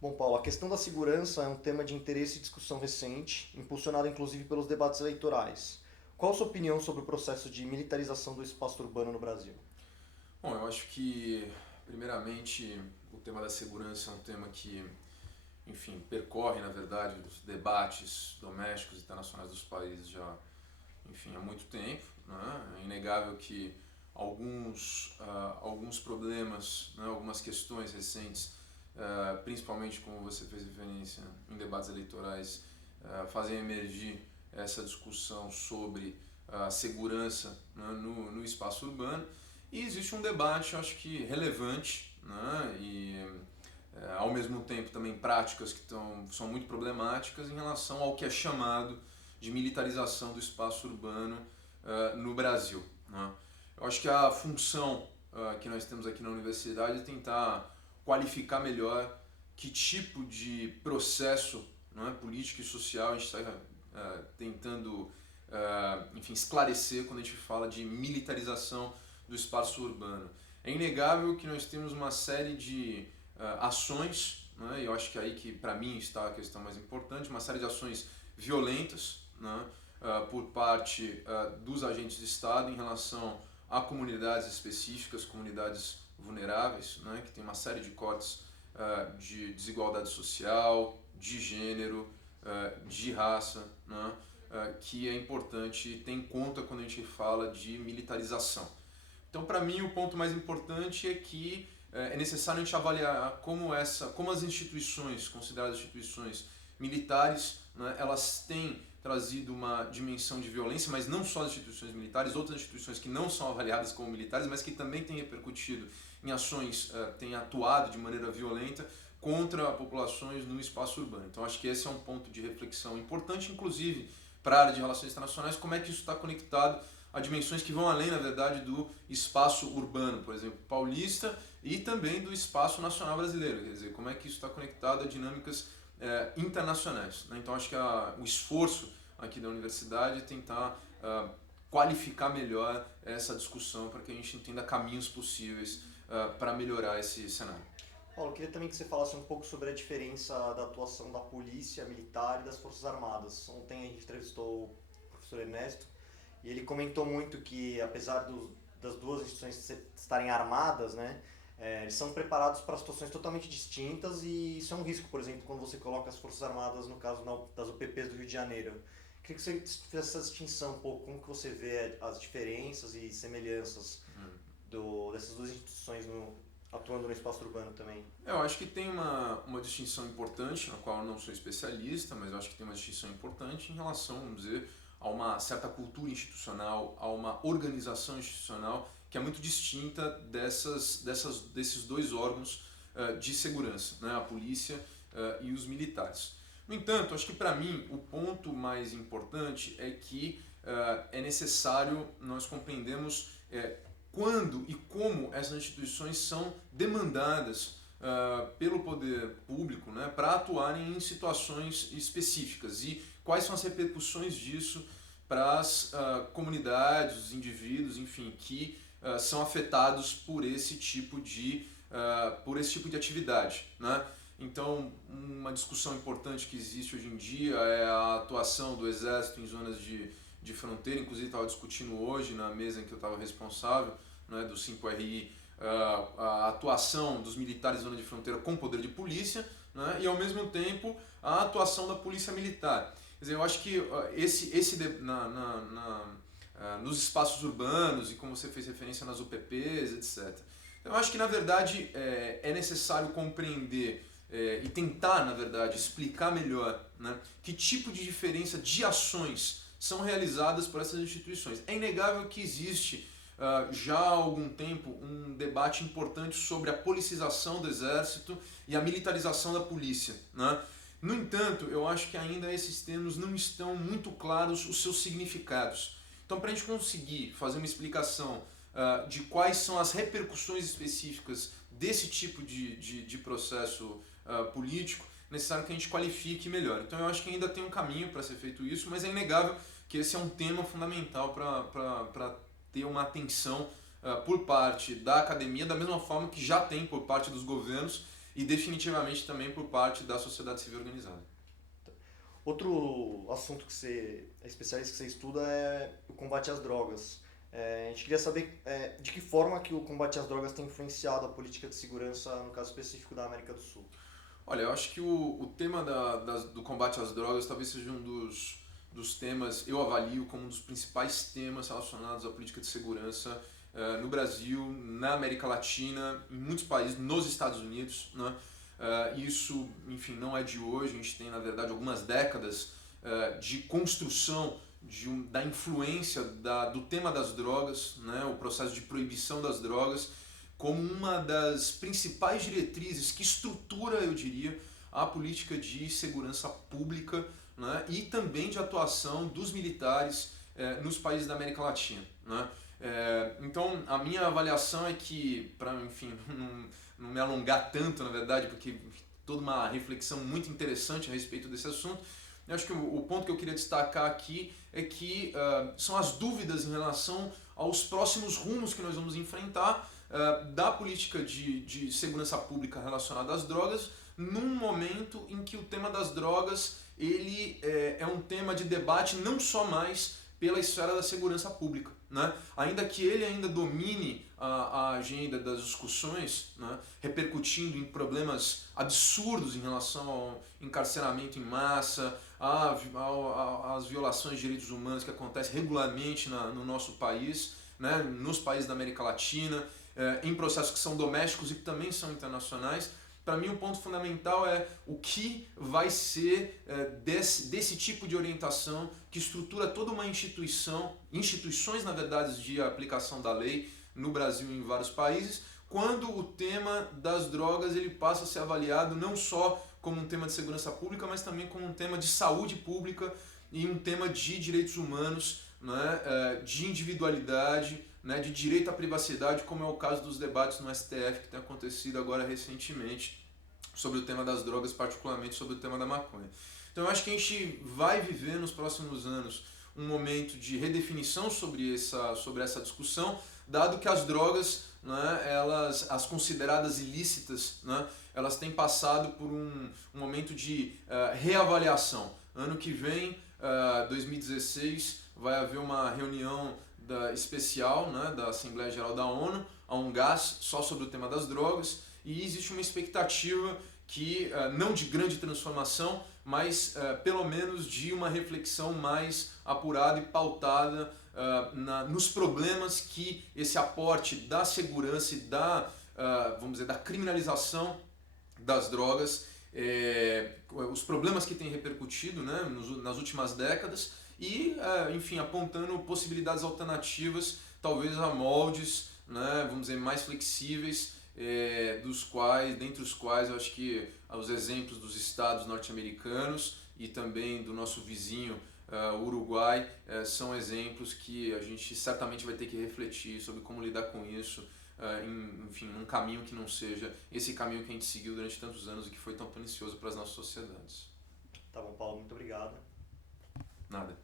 Bom, Paulo, a questão da segurança é um tema de interesse e discussão recente, impulsionado inclusive pelos debates eleitorais. Qual a sua opinião sobre o processo de militarização do espaço urbano no Brasil? Bom, eu acho que, primeiramente, o tema da segurança é um tema que, enfim, percorre, na verdade, os debates domésticos e internacionais dos países já, enfim, há muito tempo, né? É inegável que alguns problemas, né, algumas questões recentes, principalmente como você fez referência em debates eleitorais, fazem emergir essa discussão sobre a segurança, né, no espaço urbano. E existe um debate, acho que relevante, né, ao mesmo tempo também práticas que são muito problemáticas em relação ao que é chamado de militarização do espaço urbano no Brasil. Né? Eu acho que a função que nós temos aqui na universidade é tentar qualificar melhor que tipo de processo, né, político e social a gente está tentando enfim, esclarecer quando a gente fala de militarização do espaço urbano. É inegável que nós temos uma série de ações, né, e eu acho que é aí que para mim está a questão mais importante, uma série de ações violentas, né, por parte dos agentes de Estado em relação a comunidades específicas, comunidades vulneráveis, né, que tem uma série de cortes de desigualdade social, de gênero, de raça, né, que é importante ter em conta quando a gente fala de militarização. Então, para mim, o ponto mais importante é que é necessário a gente avaliar como as instituições, consideradas instituições militares, né, elas têm trazido uma dimensão de violência, mas não só as instituições militares, outras instituições que não são avaliadas como militares, mas que também têm repercutido em ações, têm atuado de maneira violenta contra populações no espaço urbano. Então, acho que esse é um ponto de reflexão importante, inclusive para a área de relações internacionais, como é que isso está conectado a dimensões que vão além, na verdade, do espaço urbano, por exemplo, paulista, e também do espaço nacional brasileiro. Quer dizer, como é que isso está conectado a dinâmicas internacionais. Né? Então, acho que o esforço aqui da universidade é tentar qualificar melhor essa discussão para que a gente entenda caminhos possíveis para melhorar esse cenário. Paulo, eu queria também que você falasse um pouco sobre a diferença da atuação da polícia militar e das Forças Armadas. Ontem a gente entrevistou o professor Ernesto e ele comentou muito que, apesar das duas instituições estarem armadas, né, eles são preparados para situações totalmente distintas e isso é um risco, por exemplo, quando você coloca as Forças Armadas, no caso das UPPs do Rio de Janeiro. Queria que você fizesse essa distinção um pouco, como que você vê as diferenças e semelhanças dessas duas instituições atuando no espaço urbano também. Eu acho que tem uma distinção importante, na qual eu não sou especialista, mas eu acho que tem uma distinção importante em relação, vamos dizer, a uma certa cultura institucional, a uma organização institucional que é muito distinta desses dois órgãos de segurança, né? A polícia e os militares. No entanto, acho que para mim o ponto mais importante é que é necessário nós compreendermos quando e como essas instituições são demandadas pelo poder público, né, para atuarem em situações específicas e quais são as repercussões disso para as comunidades, os indivíduos, enfim, que são afetados por esse tipo de atividade, né? Então, uma discussão importante que existe hoje em dia é a atuação do Exército em zonas de fronteira. Inclusive, estava discutindo hoje na mesa em que eu estava responsável, né, do 5RI, a atuação dos militares em zona de fronteira com poder de polícia, né, e, ao mesmo tempo, a atuação da polícia militar. Quer dizer, eu acho que nos espaços urbanos e como você fez referência nas UPPs, etc. Eu acho que, na verdade, é necessário compreender e tentar, na verdade, explicar melhor, né, que tipo de diferença de ações são realizadas por essas instituições. É inegável que existe já há algum tempo um debate importante sobre a policização do exército e a militarização da polícia, né? No entanto, eu acho que ainda esses termos não estão muito claros os seus significados. Então, para a gente conseguir fazer uma explicação de quais são as repercussões específicas desse tipo de processo político, é necessário que a gente qualifique melhor. Então, eu acho que ainda tem um caminho para ser feito isso, mas é inegável que esse é um tema fundamental para ter uma atenção por parte da academia, da mesma forma que já tem por parte dos governos, e definitivamente também por parte da sociedade civil organizada. Outro assunto que você é especialista, que você estuda, é o combate às drogas. A gente queria saber de que forma que o combate às drogas tem influenciado a política de segurança, no caso específico da América do Sul. Olha, eu acho que o tema do combate às drogas talvez seja um dos temas, eu avalio como um dos principais temas relacionados à política de segurança no Brasil, na América Latina, em muitos países, nos Estados Unidos, né? Isso, enfim, não é de hoje, a gente tem, na verdade, algumas décadas de construção da influência do tema das drogas, né? O processo de proibição das drogas, como uma das principais diretrizes que estrutura, eu diria, a política de segurança pública, né? E também de atuação dos militares nos países da América Latina, né? Então, a minha avaliação é que, para, enfim, não me alongar tanto, na verdade, porque toda uma reflexão muito interessante a respeito desse assunto, eu acho que o ponto que eu queria destacar aqui é que são as dúvidas em relação aos próximos rumos que nós vamos enfrentar da política de segurança pública relacionada às drogas, num momento em que o tema das drogas ele é um tema de debate não só mais pela esfera da segurança pública, né? Ainda que ele ainda domine a agenda das discussões, né? Repercutindo em problemas absurdos em relação ao encarceramento em massa, às violações de direitos humanos que acontecem regularmente no nosso país, né? Nos países da América Latina, em processos que são domésticos e que também são internacionais. Para mim, o ponto fundamental é o que vai ser desse tipo de orientação que estrutura toda uma instituições, na verdade, de aplicação da lei no Brasil e em vários países, quando o tema das drogas ele passa a ser avaliado não só como um tema de segurança pública, mas também como um tema de saúde pública e um tema de direitos humanos, né, de individualidade, né, de direito à privacidade, como é o caso dos debates no STF que tem acontecido agora recentemente sobre o tema das drogas, particularmente sobre o tema da maconha. Então eu acho que a gente vai viver nos próximos anos um momento de redefinição sobre essa discussão, dado que as drogas, né, as consideradas ilícitas, né, elas têm passado por um momento de reavaliação. Ano que vem, 2016, vai haver uma reunião especial, né, da Assembleia Geral da ONU, a UNGAS, só sobre o tema das drogas, e existe uma expectativa que, não de grande transformação, mas pelo menos de uma reflexão mais apurada e pautada nos problemas que esse aporte da segurança e vamos dizer, da criminalização das drogas, os problemas que tem repercutido, né, nas últimas décadas e, enfim, apontando possibilidades alternativas, talvez a moldes, né, vamos dizer, mais flexíveis, dentre os quais eu acho que os exemplos dos estados norte-americanos e também do nosso vizinho Uruguai são exemplos que a gente certamente vai ter que refletir sobre como lidar com isso, enfim, num caminho que não seja esse caminho que a gente seguiu durante tantos anos e que foi tão pernicioso para as nossas sociedades. Tá bom, Paulo, muito obrigado. Nada.